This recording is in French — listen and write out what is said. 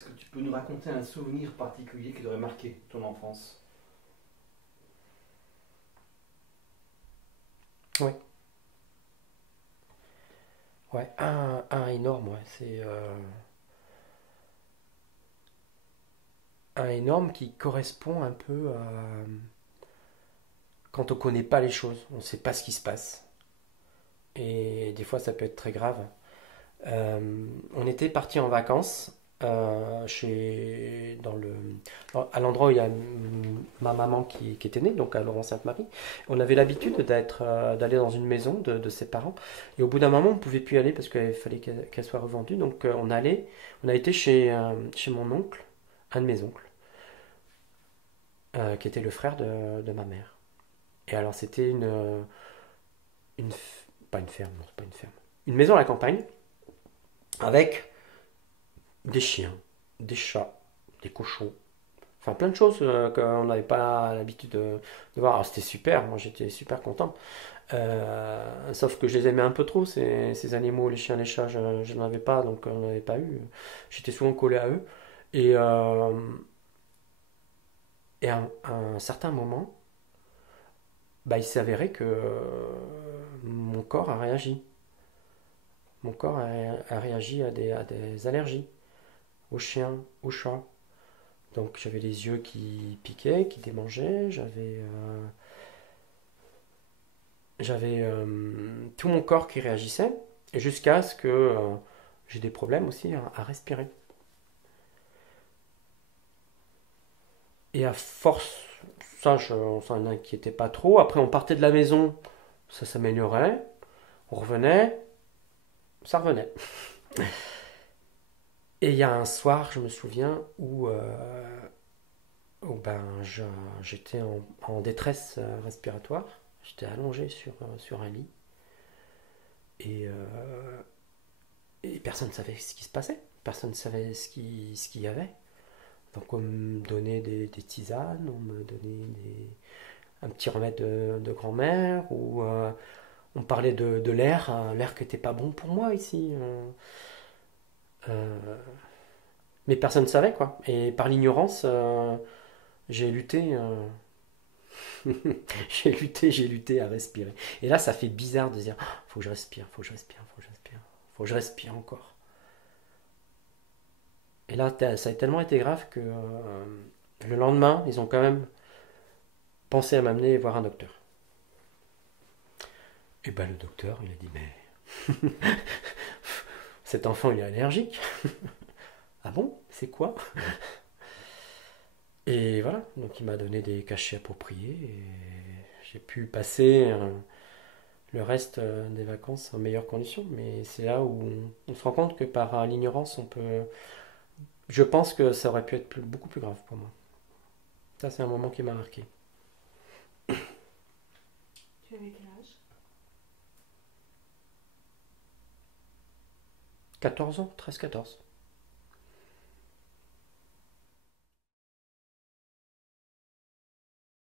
Est-ce que tu peux nous raconter un souvenir particulier qui aurait marqué ton enfance? Ouais, ouais, un énorme, ouais. C'est un énorme qui correspond un peu à quand on connaît pas les choses, on sait pas ce qui se passe. Et des fois, ça peut être très grave. On était parti en vacances à l'endroit où il y a ma maman qui était née, donc à Laurent-Sainte-Marie. On avait l'habitude d'aller dans une maison de ses parents. Et au bout d'un moment, on ne pouvait plus y aller parce qu'il fallait qu'elle soit revendue. Donc on a été chez mon oncle, un de mes oncles, qui était le frère de ma mère. Et alors c'était une pas une ferme, non, c'est pas une ferme. Une maison à la campagne avec des chiens, des chats, des cochons, enfin plein de choses qu'on n'avait pas l'habitude de voir. Alors c'était super, moi j'étais super content. Sauf que je les aimais un peu trop, ces animaux, les chiens, les chats, je n'en avais pas, donc on n'en avait pas eu. J'étais souvent collé à eux. Et, euh, et à un certain moment, bah, il s'avérait que mon corps a réagi. Mon corps a réagi à des allergies, aux chiens, aux chats. Donc j'avais les yeux qui piquaient, qui démangeaient, j'avais tout mon corps qui réagissait, jusqu'à ce que j'ai des problèmes aussi à respirer. Et à force, on s'en inquiétait pas trop. Après, on partait de la maison, ça s'améliorait. On revenait, ça revenait. Et il y a un soir, je me souviens, où j'étais en détresse respiratoire. J'étais allongé sur un lit. Et, et personne ne savait ce qui se passait. Personne ne savait ce qu'il y avait. Donc on me donnait des tisanes, on me donnait un petit remède de grand-mère, ou on parlait de l'air, l'air qui n'était pas bon pour moi ici. Euh, mais personne ne savait quoi. Et par l'ignorance, j'ai lutté, j'ai lutté à respirer. Et là, ça fait bizarre de dire, ah, faut que je respire, faut que je respire, faut que je respire, faut que je respire encore. Et là, ça a tellement été grave que le lendemain, ils ont quand même pensé à m'amener voir un docteur. Et ben le docteur, il a dit, mais cet enfant, il est allergique. Ah bon? C'est quoi? Et voilà, donc il m'a donné des cachets appropriés et j'ai pu passer le reste des vacances en meilleures conditions. Mais c'est là où on se rend compte que par l'ignorance, on peut. Je pense que ça aurait pu être beaucoup plus grave pour moi. Ça, c'est un moment qui m'a marqué. Tu avais quel âge? 14 ans, 13-14.